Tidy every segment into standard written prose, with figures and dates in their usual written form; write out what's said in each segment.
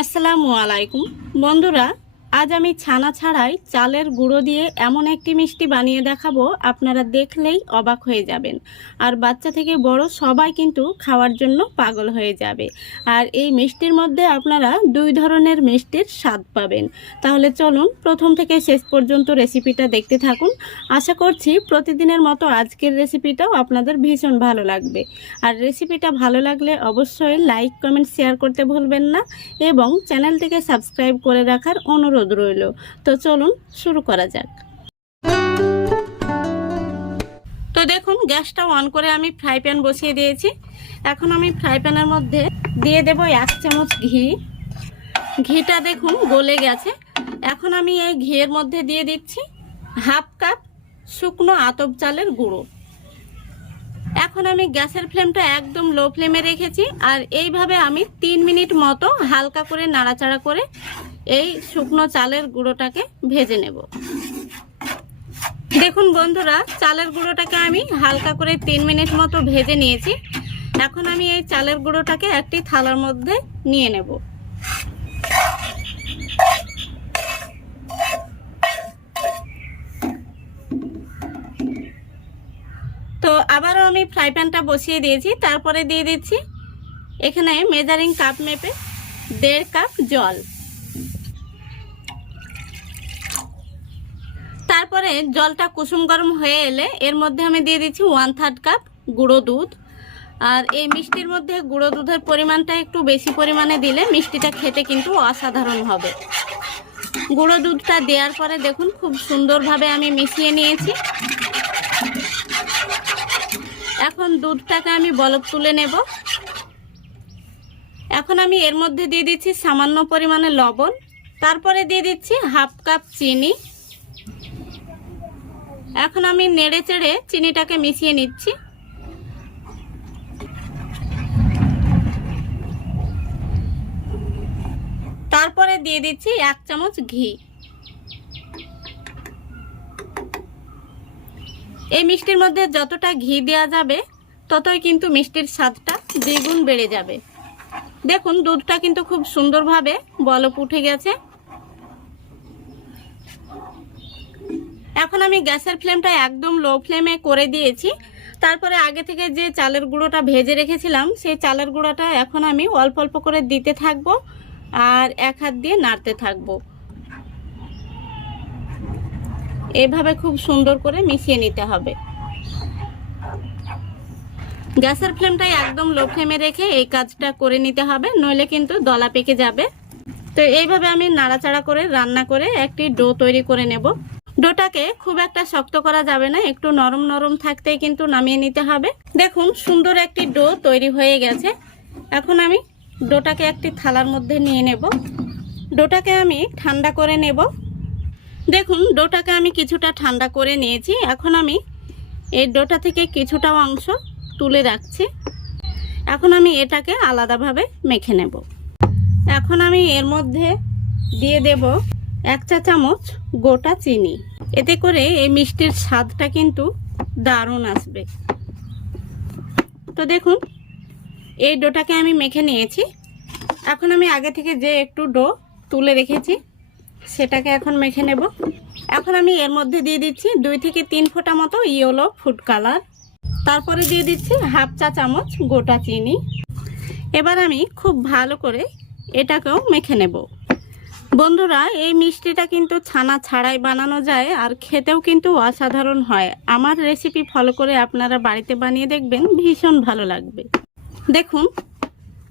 আসসালামু আলাইকুম বন্ধুরা, আজ আমি ছানা ছাড়াই চালের গুঁড়ো দিয়ে এমন একটি মিষ্টি বানিয়ে দেখাবো, আপনারা দেখলেই অবাক হয়ে যাবেন। আর বাচ্চা থেকে বড় সবাই কিন্তু খাওয়ার জন্য পাগল হয়ে যাবে। আর এই মিষ্টির মধ্যে আপনারা দুই ধরনের মিষ্টির স্বাদ পাবেন। তাহলে চলুন প্রথম থেকে শেষ পর্যন্ত রেসিপিটা দেখতে থাকুন। আশা করছি প্রতিদিনের মতো আজকের রেসিপিটাও আপনাদের ভীষণ ভালো লাগবে। আর রেসিপিটা ভালো লাগলে অবশ্যই লাইক কমেন্ট শেয়ার করতে ভুলবেন না এবং চ্যানেলটিকে সাবস্ক্রাইব করে রাখার অনুরোধ রইল। তো চলুন শুরু করা যাক। তো দেখুন, গ্যাসটা অন করে আমি ফ্রাই প্যান বসিয়ে দিয়েছি। এখন আমি ফ্রাই প্যানের মধ্যে দিয়ে দেব 1 চামচ ঘি। ঘিটা দেখুন গলে গেছে। এখন আমি এই ঘিয়ের মধ্যে দিয়ে দিচ্ছি হাফ কাপ শুকনো আতপ চালের গুঁড়ো। এখন আমি গ্যাসের ফ্লেমটা একদম লো ফ্লেমে রেখেছি। আর এইভাবে আমি 3 মিনিট মতো হালকা করে নাড়াচাড়া করে এই শুকনো চালের গুঁড়োটাকে ভেজে নেব। দেখুন বন্ধুরা, চালের গুঁড়োটাকে আমি হালকা করে 3 মিনিট মতো ভেজে নিয়েছি। এখন আমি এই চালের গুঁড়োটাকে একটি থালার মধ্যে নিয়ে নেব। তো আবারও আমি ফ্রাই প্যানটা বসিয়ে দিয়েছি। তারপরে দিয়ে দিচ্ছি এখানে মেজারিং কাপ মেপে 1.5 কাপ জল। তারপরে জলটা কুসুম গরম হয়ে এলে এর মধ্যে আমি দিয়ে দিচ্ছি 1/3 কাপ গুঁড়ো দুধ। আর এই মিষ্টির মধ্যে গুঁড়ো দুধের পরিমাণটা একটু বেশি পরিমাণে দিলে মিষ্টিটা খেতে কিন্তু অসাধারণ হবে। গুঁড়ো দুধটা দেওয়ার পরে দেখুন খুব সুন্দরভাবে আমি মিশিয়ে নিয়েছি। এখন দুধটাকে আমি বলক তুলে নেব। এখন আমি এর মধ্যে দিয়ে দিচ্ছি সামান্য পরিমাণে লবণ। তারপরে দিয়ে দিচ্ছি হাফ কাপ চিনি। এখন আমি নেড়ে চেড়ে চিনিটাকে মিশিয়ে নিচ্ছি। তারপরে দিয়ে দিচ্ছি 1 চামচ ঘি। এই মিষ্টির মধ্যে যতটা ঘি দেওয়া যাবে ততই কিন্তু মিষ্টির স্বাদটা দ্বিগুণ বেড়ে যাবে। দেখুন দুধটা কিন্তু খুব সুন্দরভাবে বলক উঠে গেছে। এখন আমি গ্যাসের ফ্লেমটা একদম লো ফ্লেমে করে দিয়েছি। তারপরে আগে থেকে যে চালের গুঁড়োটা ভেজে রেখেছিলাম সেই চালের গুঁড়োটা এখন আমি অল্প অল্প করে দিতে থাকবো আর এক হাত দিয়ে নাড়তে থাকবো। এভাবে খুব সুন্দর করে মিশিয়ে নিতে হবে। গ্যাসের ফ্লেমটা একদম লো ফ্লেমে রেখে এই কাজটা করে নিতে হবে, নইলে কিন্তু দলা পেকে যাবে। তো এইভাবে আমি নাড়াচাড়া করে রান্না করে একটি ডো তৈরি করে নেব। ডোটাকে খুব একটা শক্ত করা যাবে না, একটু নরম নরম থাকতেই কিন্তু নামিয়ে নিতে হবে। দেখুন সুন্দর একটি ডো তৈরি হয়ে গেছে। এখন আমি ডোটাকে একটি থালার মধ্যে নিয়ে নেব। ডোটাকে আমি ঠান্ডা করে নেব। দেখুন ডোটাকে আমি কিছুটা ঠান্ডা করে নিয়েছি। এখন আমি এই ডোটা থেকে কিছুটা অংশ তুলে রাখছি। এখন আমি এটাকে আলাদাভাবে মেখে নেব। এখন আমি এর মধ্যে দিয়ে দেব 1 চা চামচ গোটা চিনি। এতে করে এই মিষ্টির স্বাদটা কিন্তু দারুণ আসবে। তো দেখুন এই ডোটাকে আমি মেখে নিয়েছি। এখন আমি আগে থেকে যে একটু ডো তুলে রেখেছি সেটাকে এখন মেখে নেব। এখন আমি এর মধ্যে দিয়ে দিচ্ছি 2 থেকে 3 ফোঁটা মতো ইয়েলো ফুড কালার। তারপরে দিয়ে দিচ্ছি হাফ চা চামচ গোটা চিনি। এবার আমি খুব ভালো করে এটাকেও মেখে নেব। বন্ধুরা এই মিষ্টিটা কিন্তু ছানা ছাড়াই বানানো যায় আর খেতেও কিন্তু অসাধারণ হয়। আমার রেসিপি ফলো করে আপনারা বাড়িতে বানিয়ে দেখবেন, ভীষণ ভালো লাগবে। দেখুন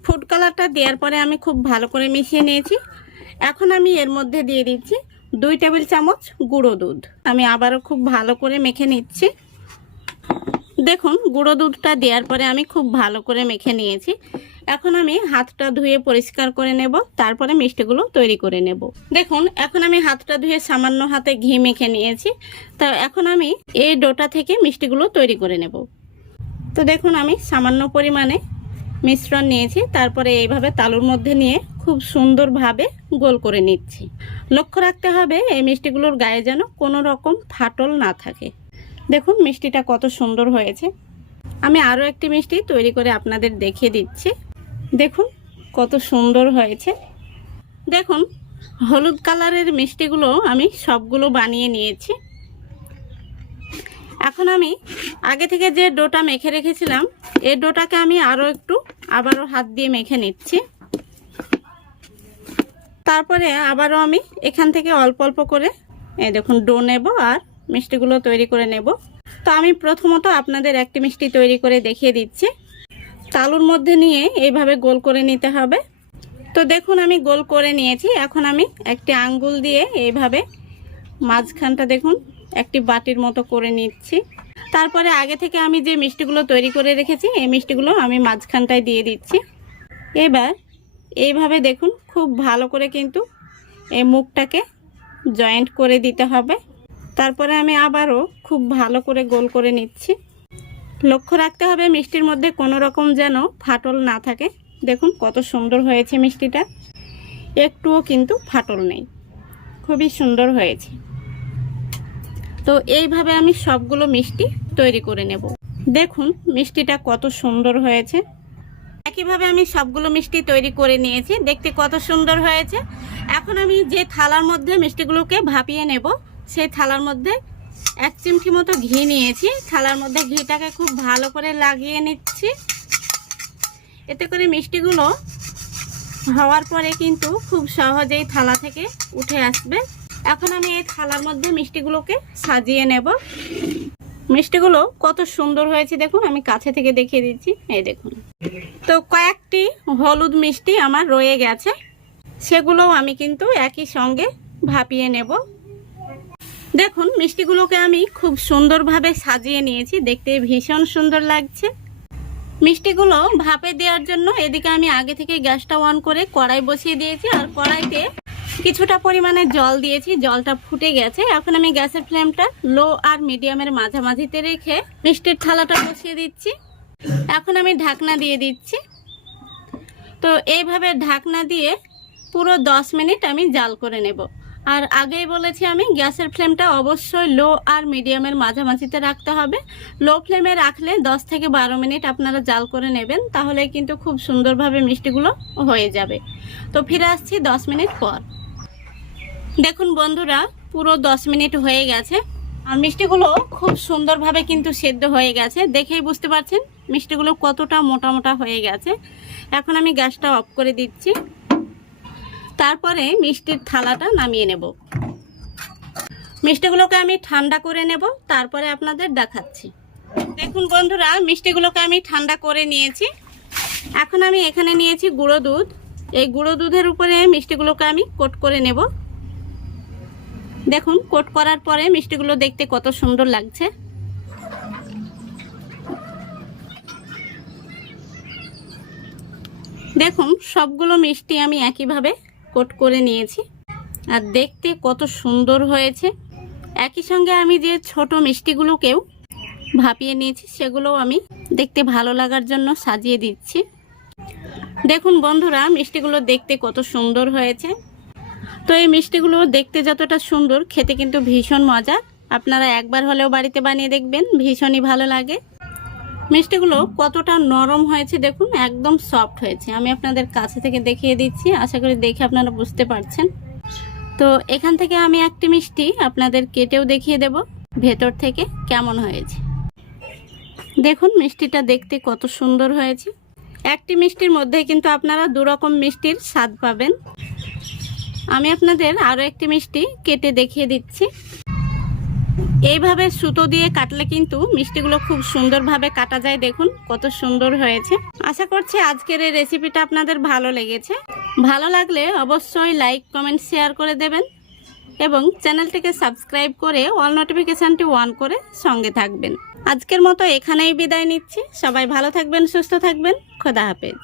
ফুড কালারটা দেওয়ার পরে আমি খুব ভালো করে মিশিয়ে নিয়েছি। এখন আমি এর মধ্যে দিয়ে দিচ্ছি 2 টেবিল চামচ গুঁড়ো দুধ। আমি আবারও খুব ভালো করে মেখে নিচ্ছি। দেখুন গুঁড়ো দুধটা দেওয়ার পরে আমি খুব ভালো করে মেখে নিয়েছি। এখন আমি হাতটা ধুয়ে পরিষ্কার করে নেব, তারপরে মিষ্টিগুলো তৈরি করে নেব। দেখুন এখন আমি হাতটা ধুয়ে সামান্য হাতে ঘি মেখে নিয়েছি। তো এখন আমি এই ডোটা থেকে মিষ্টিগুলো তৈরি করে নেব। তো দেখুন আমি সামান্য পরিমাণে মিশ্রণ নিয়েছি। তারপরে এইভাবে তালুর মধ্যে নিয়ে খুব সুন্দরভাবে গোল করে নিচ্ছি। লক্ষ্য রাখতে হবে এই মিষ্টিগুলোর গায়ে যেন কোনো রকম ফাটল না থাকে। দেখুন মিষ্টিটা কত সুন্দর হয়েছে। আমি আরও একটি মিষ্টি তৈরি করে আপনাদের দেখিয়ে দিচ্ছি। দেখুন কত সুন্দর হয়েছে। দেখুন হলুদ কালারের মিষ্টিগুলো আমি সবগুলো বানিয়ে নিয়েছি। এখন আমি আগে থেকে যে ডোটা মেখে রেখেছিলাম এই ডোটাকে আমি আবারও হাত দিয়ে মেখে নিচ্ছি। তারপরে আবারও আমি এখান থেকে অল্প অল্প করে এই দেখুন ডো নেব আর মিষ্টিগুলো তৈরি করে নেব। তো আমি প্রথমত আপনাদের একটি মিষ্টি তৈরি করে দেখিয়ে দিচ্ছি। তালুর মধ্যে নিয়ে এইভাবে গোল করে নিতে হবে। তো দেখুন আমি গোল করে নিয়েছি। এখন আমি একটি আঙ্গুল দিয়ে এইভাবে মাঝখানটা দেখুন একটি বাটির মতো করে নিচ্ছি। তারপরে আগে থেকে আমি যে মিষ্টিগুলো তৈরি করে রেখেছি এই মিষ্টিগুলো আমি মাঝখানটায় দিয়ে দিচ্ছি। এবার এইভাবে দেখুন খুব ভালো করে কিন্তু এই মুখটাকে জয়েন্ট করে দিতে হবে। তারপরে আমি আবারও খুব ভালো করে গোল করে নিচ্ছি। লক্ষ্য রাখতে হবে মিষ্টির মধ্যে কোনো রকম যেন ফাটল না থাকে। দেখুন কত সুন্দর হয়েছে মিষ্টিটা, একটুও কিন্তু ফাটল নেই, খুবই সুন্দর হয়েছে। তো এইভাবে আমি সবগুলো মিষ্টি তৈরি করে নেব। দেখুন মিষ্টিটা কত সুন্দর হয়েছে। একইভাবে আমি সবগুলো মিষ্টি তৈরি করে নিয়েছি, দেখতে কত সুন্দর হয়েছে। এখন আমি যে থালার মধ্যে মিষ্টিগুলোকে ভাপিয়ে নেব সেই থালার মধ্যে 1 চিমটি মতো ঘি নিয়েছি। থালার মধ্যে ঘিটাকে খুব ভালো করে লাগিয়ে নিচ্ছি। এতে করে মিষ্টিগুলো হওয়ার পরে কিন্তু খুব সহজেই থালা থেকে উঠে আসবে। এখন আমি এই থালার মধ্যে মিষ্টিগুলোকে সাজিয়ে নেব। মিষ্টিগুলো কত সুন্দর হয়েছে দেখুন, আমি কাছে থেকে দেখিয়ে দিচ্ছি। এই দেখুন, তো কয়েকটি হলুদ মিষ্টি আমার রয়ে গেছে, সেগুলোও আমি কিন্তু একই সঙ্গে ভাপিয়ে নেব। দেখুন মিষ্টিগুলোকে আমি খুব সুন্দরভাবে সাজিয়ে নিয়েছি, দেখতে ভীষণ সুন্দর লাগছে। মিষ্টিগুলো ভাপে দেওয়ার জন্য এদিকে আমি আগে থেকে গ্যাসটা অন করে কড়াই বসিয়ে দিয়েছি আর কড়াইতে কিছুটা পরিমাণে জল দিয়েছি। জলটা ফুটে গেছে। এখন আমি গ্যাসের ফ্লেমটা লো আর মিডিয়ামের মাঝামাঝিতে রেখে মিষ্টির থালাটা বসিয়ে দিচ্ছি। এখন আমি ঢাকনা দিয়ে দিচ্ছি। তো এইভাবে ঢাকনা দিয়ে পুরো 10 মিনিট আমি জাল করে নেব। আর আগেই বলেছি আমি গ্যাসের ফ্লেমটা অবশ্যই লো আর মিডিয়ামের মাঝামাঝিতে রাখতে হবে। লো ফ্লেমে রাখলে 10 থেকে 12 মিনিট আপনারা জাল করে নেবেন, তাহলে কিন্তু খুব সুন্দরভাবে মিষ্টিগুলো হয়ে যাবে। তো ফিরে আসছি 10 মিনিট পর। দেখুন বন্ধুরা পুরো 10 মিনিট হয়ে গেছে আর মিষ্টিগুলো খুব সুন্দরভাবে কিন্তু সেদ্ধ হয়ে গেছে। দেখেই বুঝতে পারছেন মিষ্টিগুলো কতটা মোটা মোটা হয়ে গেছে। এখন আমি গ্যাসটা অফ করে দিচ্ছি। তারপরে মিষ্টির থালাটা নামিয়ে নেব। মিষ্টিগুলোকে আমি ঠান্ডা করে নেব, তারপরে আপনাদের দেখাচ্ছি। দেখুন বন্ধুরা মিষ্টিগুলোকে আমি ঠান্ডা করে নিয়েছি। এখন আমি এখানে নিয়েছি গুঁড়ো দুধ। এই গুঁড়ো দুধের উপরে মিষ্টিগুলোকে আমি কোট করে নেব। দেখুন কোট করার পরে মিষ্টিগুলো দেখতে কত সুন্দর লাগছে। দেখুন সবগুলো মিষ্টি আমি একইভাবে কোট করে নিয়েছি আর দেখতে কত সুন্দর হয়েছে। একই সঙ্গে আমি যে ছোট মিষ্টিগুলোকেও ভাপিয়ে নিয়েছি সেগুলোও আমি দেখতে ভালো লাগার জন্য সাজিয়ে দিচ্ছি। দেখুন বন্ধুরা মিষ্টিগুলো দেখতে কত সুন্দর হয়েছে। তো এই মিষ্টিগুলো দেখতে যতটা সুন্দর, খেতে কিন্তু ভীষণ মজা। আপনারা একবার হলেও বাড়িতে বানিয়ে দেখবেন, ভীষণই ভালো লাগে। মিষ্টিগুলো কতটা নরম হয়েছে দেখুন, একদম সফট হয়েছে। আমি আপনাদের কাছে থেকে দেখিয়ে দিচ্ছি, আশা করি দেখে আপনারা বুঝতে পারছেন। তো এখান থেকে আমি একটি মিষ্টি আপনাদের কেটেও দেখিয়ে দেব ভেতর থেকে কেমন হয়েছে। দেখুন মিষ্টিটা দেখতে কত সুন্দর হয়েছে। একটি মিষ্টির মধ্যে কিন্তু আপনারা 2 রকম মিষ্টির স্বাদ পাবেন। আমি আপনাদের আরও একটি মিষ্টি কেটে দেখিয়ে দিচ্ছি। এইভাবে সুতো দিয়ে কাটলে কিন্তু মিষ্টিগুলো খুব সুন্দরভাবে কাটা যায়। দেখুন কত সুন্দর হয়েছে। আশা করছি আজকের এই রেসিপিটা আপনাদের ভালো লেগেছে। ভালো লাগলে অবশ্যই লাইক কমেন্ট শেয়ার করে দেবেন এবং চ্যানেলটিকে সাবস্ক্রাইব করে অল নোটিফিকেশানটি অন করে সঙ্গে থাকবেন। আজকের মতো এখানেই বিদায় নিচ্ছি। সবাই ভালো থাকবেন, সুস্থ থাকবেন। খোদা হাফেজ।